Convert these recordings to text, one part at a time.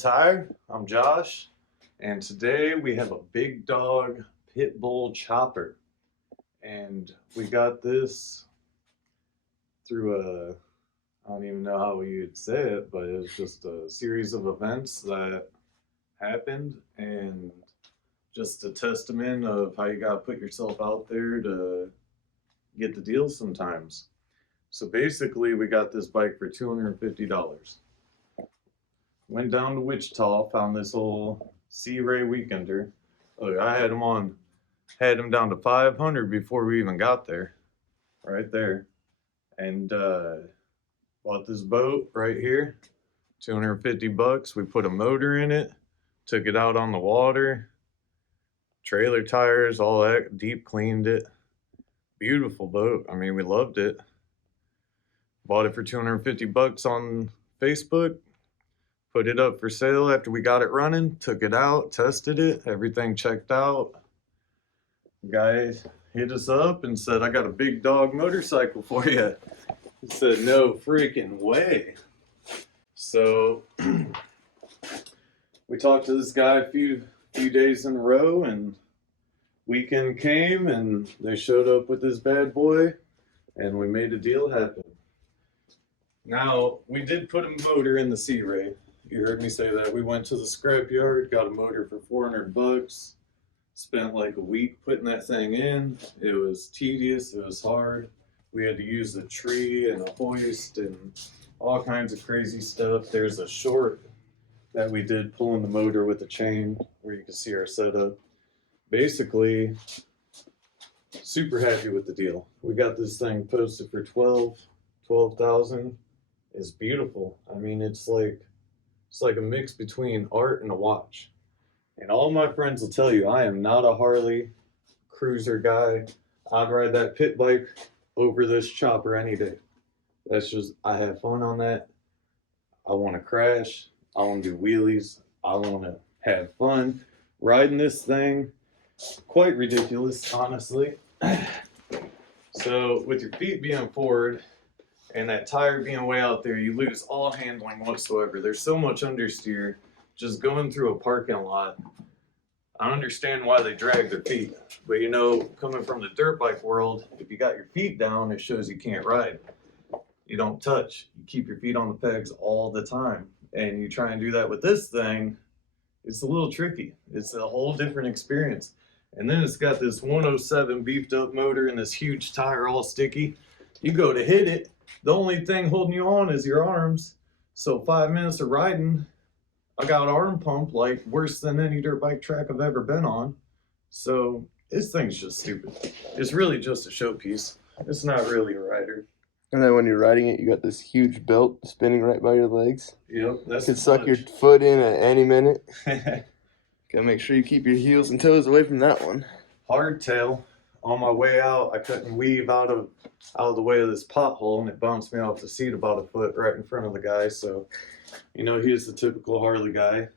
Tire. I'm Josh, and today we have a big dog pit bull chopper, and we got this through I don't even know how you'd say it, but it was just a series of events that happened, and just a testament of how you gotta put yourself out there to get the deal sometimes. So basically, we got this bike for $250. Went down to Wichita, found this old Sea Ray Weekender. Look, I had him down to 500 before we even got there, right there. And bought this boat right here, 250 bucks. We put a motor in it, took it out on the water, trailer tires, all that, deep cleaned it. Beautiful boat. I mean, we loved it. Bought it for 250 bucks on Facebook. Put it up for sale after we got it running, took it out, tested it, everything checked out. Guy hit us up and said, I got a big dog motorcycle for you. He said, no freaking way. So we talked to this guy a few days in a row, and weekend came and they showed up with this bad boy and we made a deal happen. Now, we did put a motor in the Sea Ray. You heard me say that. We went to the scrapyard, got a motor for 400 bucks, spent like a week putting that thing in. It was tedious, it was hard. We had to use a tree and a hoist and all kinds of crazy stuff. There's a short that we did pulling the motor with a chain where you can see our setup. Basically, super happy with the deal. We got this thing posted for 12,000. It's beautiful. I mean, it's like a mix between art and a watch. And all my friends will tell you, I am not a Harley cruiser guy. I'd ride that pit bike over this chopper any day. That's just, I have fun on that. I want to crash. I want to do wheelies. I want to have fun. Riding this thing, quite ridiculous, honestly. So with your feet being forward, and that tire being way out there, you lose all handling whatsoever. There's so much understeer just going through a parking lot. I understand why they drag their feet, but you know, coming from the dirt bike world, if you got your feet down, it shows you can't ride. You don't touch. You keep your feet on the pegs all the time. And you try and do that with this thing, it's a little tricky. It's a whole different experience. And then it's got this 107 beefed up motor and this huge tire all sticky. You go to hit it, the only thing holding you on is your arms. So 5 minutes of riding, I got arm pump like worse than any dirt bike track I've ever been on. So this thing's just stupid. It's really just a showpiece. It's not really a rider. And then when you're riding it, you got this huge belt spinning right by your legs. Yep, that's you could suck your foot in at any minute. Gotta make sure you keep your heels and toes away from that one. Hardtail. On my way out, I couldn't weave out of the way of this pothole, and it bounced me off the seat about a foot right in front of the guy. So, you know, he was the typical Harley guy.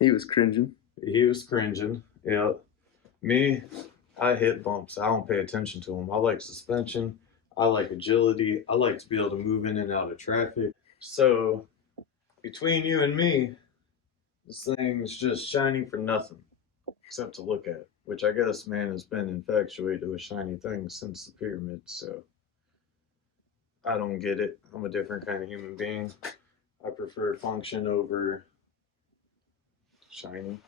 He was cringing. He was cringing. Yeah. Me, I hit bumps. I don't pay attention to them. I like suspension. I like agility. I like to be able to move in and out of traffic. So, between you and me, this thing's just shiny for nothing, except to look at. Which I guess man has been infatuated with shiny things since the pyramids, so I don't get it. I'm a different kind of human being. I prefer function over shiny.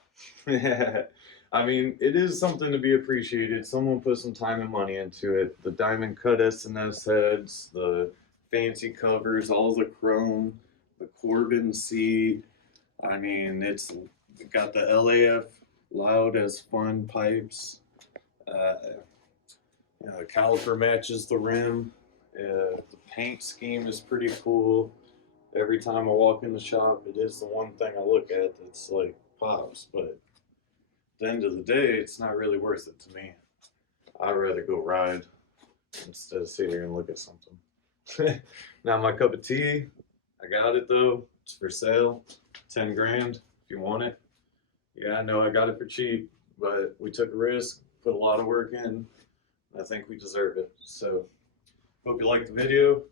I mean, it is something to be appreciated. Someone put some time and money into it. The diamond cut S&S heads, the fancy covers, all the chrome, the Corbin seat. I mean, it's got the LAF loud as fun pipes. You know, the caliper matches the rim. The paint scheme is pretty cool. Every time I walk in the shop, it is the one thing I look at that's like pops. But at the end of the day, it's not really worth it to me. I'd rather go ride instead of sit here and look at something. Not my cup of tea. I got it though. It's for sale. 10 grand if you want it. Yeah, I know I got it for cheap, but we took a risk, put a lot of work in. I think we deserve it. So, hope you liked the video.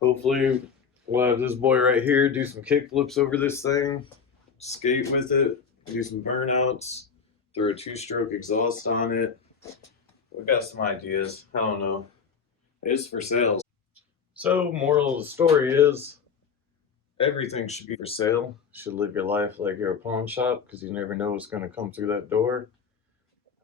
Hopefully, we'll have this boy right here do some kick flips over this thing. skate with it, do some burnouts, throw a 2-stroke exhaust on it. We got some ideas. I don't know. It's for sale. So, moral of the story is everything should be for sale. You should live your life like you're a pawn shop because you never know what's going to come through that door.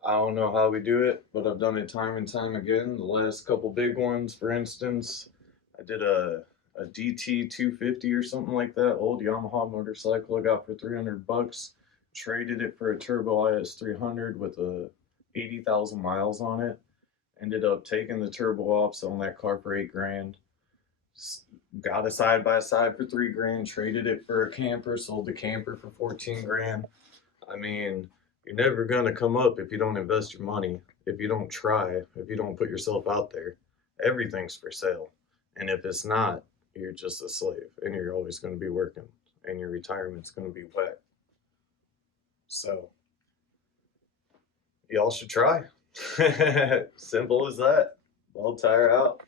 I don't know how we do it, but I've done it time and time again. The last couple big ones, for instance, I did a DT 250 or something like that, old Yamaha motorcycle I got for 300 bucks. Traded it for a Turbo IS 300 with 80,000 miles on it. Ended up taking the turbo off, selling that car for 8 grand. Got a side by side for 3 grand, traded it for a camper, sold the camper for 14 grand. I mean, you're never gonna come up if you don't invest your money, if you don't try, if you don't put yourself out there. Everything's for sale. And if it's not, you're just a slave and you're always gonna be working and your retirement's gonna be wet. So, y'all should try. Simple as that. Ball tire out.